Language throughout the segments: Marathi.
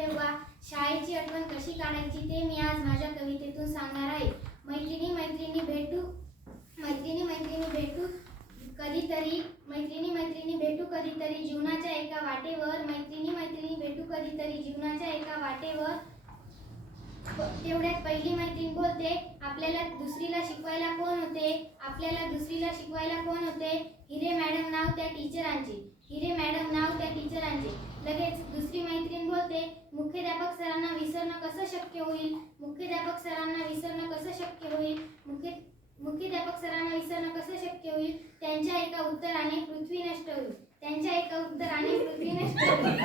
तेव्हा शाळेची आठवण कशी काढायची ते मी आज माझ्या कवितेतून सांगणार आहे. मैत्रिणी मैत्रिणी भेटू मैत्रिणी मैत्रिणी भेटू कधीतरी मैत्रिणी मैत्रिणी भेटू कधीतरी जीवनाच्या एका वाटेवर मैत्रिणी मैत्रिणी भेटू कधीतरी जीवनाच्या एका वाटेवर. तेवढ्यात पहिली मैत्रीण बोलते आपल्याला दुसरीला शिकवायला कोण होते? आपल्याला दुसरीला शिकवायला कोण होते? हिरे मॅडम नाव त्या टीचरांचे हिरे मॅडम नाव त्या टीचरांचे. लगेच दुसरी मुख्याध्यापक सरांना विसरणं कसं शक्य होईल? मुख्याध्यापक सरांना विसरणं कसं शक्य होईल? मुख्य मुख्याध्यापक सरांना विसरणं कसं शक्य होईल? त्यांच्या एका उत्तराने पृथ्वी नष्ट होईल. त्यांच्या एका उत्तराने पृथ्वी नष्ट होईल.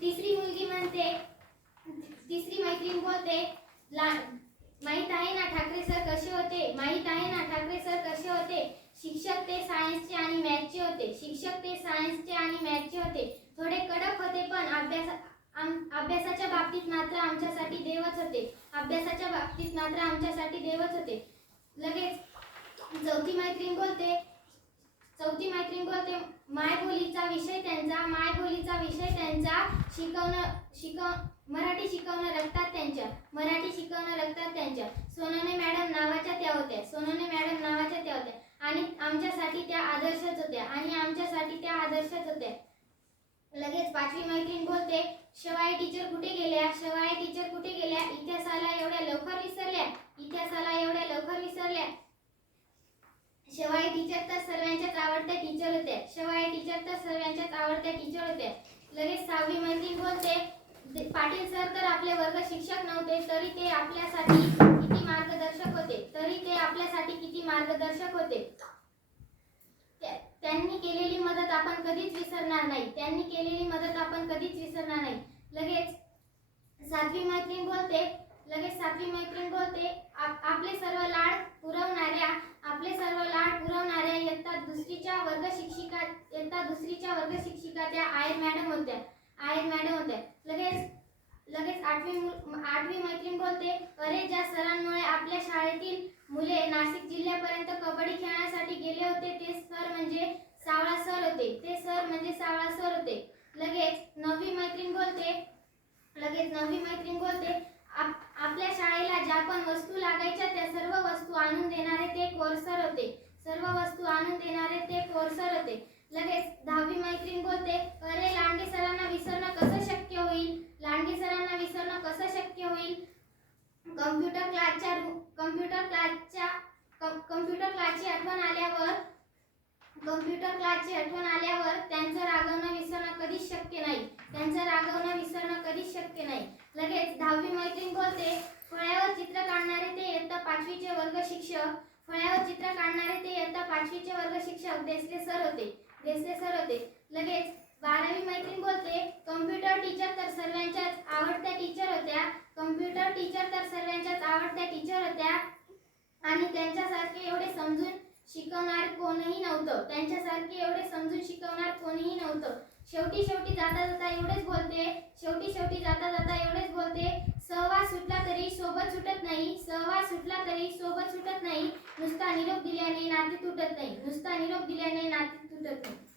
तिसरी मुलगी म्हणते तिसरी मैत्रीण बोलते ला माहीत आहे ना ठाकरे सर कसे होते? माहीत आहे ना ठाकरे सर कसे होते? शिक्षक ते सायन्सचे आणि मॅथचे होते. शिक्षक ते सायन्सचे आणि मॅथ्सचे होते. थोडे कडक होते पण अभ्यास आम- अभ्यासाच्या बाबतीत मात्र आमच्यासाठी देवच होते. अभ्यासाच्या बाबतीत मात्र आमच्यासाठी देवच होते. लगेच चौथी मैत्रीण बोलते चौथी मैत्रीण बोलते मायबोलीचा विषय त्यांचा मायबोलीचा विषय त्यांचा शिकवणं शिकव मराठी शिकवणं रक्तात त्यांच्या मराठी शिकवणं रक्तात त्यांच्या. सोनवणे मॅडम नावाच्या त्या होत्या सोनोने मॅडम नावाच्या त्या होत्या. आणि आमच्यासाठी त्या आदर्शच होत्या आणि आमच्यासाठी त्या आदर्शच होत्या. लगेच पाचवी मैत्रीण बोलते शवाई टीचर कुठे गेल्या? शवाई टीचर कुठे गेल्या? इतिहासाला एवढ्या लवकर विसरल्या. इतिहासाला एवढ्या लवकर विसरल्या. शेवाळी टीचर तर सर्वांच्याच आवडत्या टीचर होत्या. शेवाळी टीचर तर सर्वांच्याच आवडत्या टीचर होत्या. लगेच सहावी मैत्रीण बोलते पाटील सर तर आपले वर्ग शिक्षक नव्हते तरी ते आपल्यासाठी किती मार्गदर्शक होते? तरी ते आपल्यासाठी किती मार्गदर्शक होते? त्यांनी केलेली मदत आपण कधीच विसरणार नाही. त्यांनी केलेली मदत आपण कधीच विसरणार नाही. लगेच सातवी मैत्रीण बोलते लगेच सातवी मैत्रीण बोलते "आप- आपले सर्व लाड पुरवणाऱ्या आपले सर्व लाड पुरवणाऱ्या इयत्ता दुसरीच्या वर्ग शिक्षिका इयत्ता दुसरीच्या वर्ग शिक्षिका त्या आयर मॅडम होत्या. आयर मॅडम होत्या. लगेच लगेच आठवी मु- आठवी मैत्रीण बोलते अरे ज्या सरांमुळे आपल्या शाळेतील मुले नाशिक जिल्ह्यापर्यंत कबड्डी खेळण्यासाठी गेले होते ते सर म्हणजे सावळा सर होते. ते सर म्हणजे सावळा सर होते. लगेच नववी मैत्रीण बोलते लगेच नववी मैत्रीण बोलते आप- आपल्या शाळेला ज्या पण वस्तू लागायच्या त्या सर्व वस्तू आणून देणारे ते कोरसर होते. सर्व वस्तू आणून देणारे ते कोरसर होते. लगेच दहावी मैत्रीण बोलते अरे लांडे सरांना विसरणं कसं शक्य होईल लांडे सरांना विसरणं कसं शक्य होईल कम्प्युटर क्लासच्या कम्प्युटर क्लासच्या कम्प्युटर क्लासची आठवण आल्यावर कम्प्युटर क्लासची आठवण आल्यावर त्यांचं रागवणं विसरणं कधीच शक्य नाही. त्यांचं रागवणं विसरणं कधीच शक्य नाही. लगेच दहावी मैत्रीण बोलते फळ्यावर चित्र काढणारे ते इयत्ता पाचवीचे वर्ग शिक्षक फळ्यावर चित्र काढणारे ते इयत्ता पाचवीचे वर्ग शिक्षक देसले सर होते देसले सर होते. लगेच बारावी मैत्रीण बोलते कम्प्युटर टीचर तर सर्वांच्याच आवडत्या टीचर होत्या. कम्प्युटर टीचर तर सर्वांच्याच आवडत्या टीचर होत्या. आणि त्यांच्यासारखे एवढे समजून शिकवणार कोणीही नव्हतं. त्यांच्यासारखे एवढे समजून शिकवणार कोणीही नव्हतं. शेवटी शेवटी जाता जाता एवढेच बोलते. शेवटी शेवटी जाता जाता एवढेच बोलते सहवास सुटला तरी सोबत सुटत नाही. सहवास सुटला तरी सोबत सुटत नाही. नुसता निरोप दिल्याने नाते तुटत नाही. नुसता निरोप दिल्याने नाते तुटत नाही.